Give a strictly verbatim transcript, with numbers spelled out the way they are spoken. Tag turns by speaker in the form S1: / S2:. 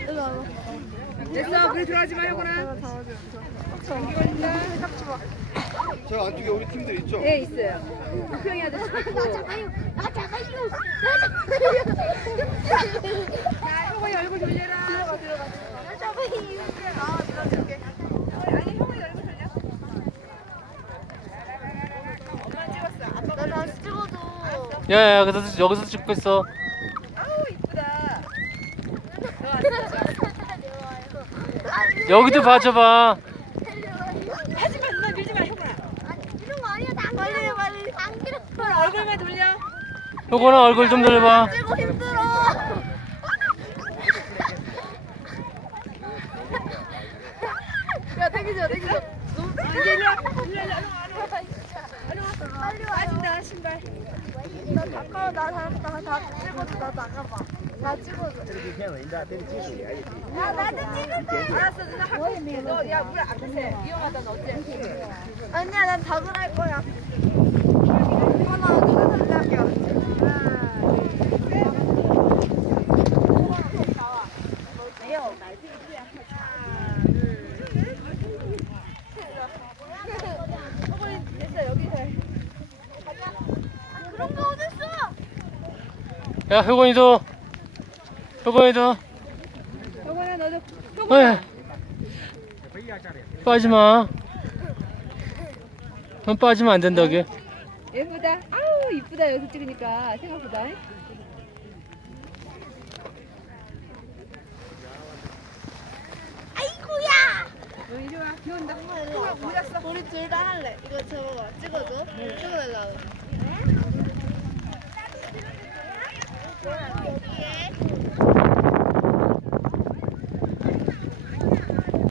S1: 일로 와봐.
S2: 됐어. 그래 들어가지 마, 형아. 전기 걸린다.
S3: 저 안쪽에 우리 팀들 있죠?
S2: 네, 있어요. 우평이 아저씨 있고.
S1: 나 잡아요. 나 잡아요.
S2: 자, 형아 얼굴 돌려라.
S1: 들어가 들어가. 나 잡아요. 아 들어줄게.
S2: 아니, 형아 얼굴 돌려. 엄마 찍었어.
S1: 나 다시 찍어줘.
S4: 야야 여기서 여기서 찍고 있어.
S2: 아우, 이쁘다.
S4: 여기도 봐줘봐.
S2: 하지 마, 누나 밀지 마, 형아.
S1: 이런 거 아니야. 당 빨리 빨리. 당기는
S2: 형아 얼굴만 돌려.
S4: 효건아 얼굴 좀 돌려봐.
S1: 찍고 힘들어. 야 땡기자 땡기자.
S2: 이제 일로 와. 일로 와, 일로 와.
S1: 빨리 와.
S2: 빠진다, 신발.
S1: 나 잠깐 나다 다 찍어줘. 나도 잠깐만. 다 찍어줘. 야 나도 찍어줘.
S2: 알았어, 누나 할게. 너, 야, 물 안 드세. 위험하다, 너 어째?
S1: 아니야 난 답을 할 거야. 하나 둘 셋 할게요. 그런 거 어딨어?
S4: 야 효건이도. 효건이도.
S2: 형아, 너도.
S4: 어이. 빠지 마. 넌 빠지면 안 된다 여기.
S2: 예쁘다. 아우, 이쁘다. 여기서 찍으니까 생각보다.
S1: 아이고야.
S2: 너 이리 와. 비 온다.
S1: 형아
S2: 몰랐어.
S1: 우리 둘 다 할래. 이거 저거 찍어줘. 찍어달라고. 여기에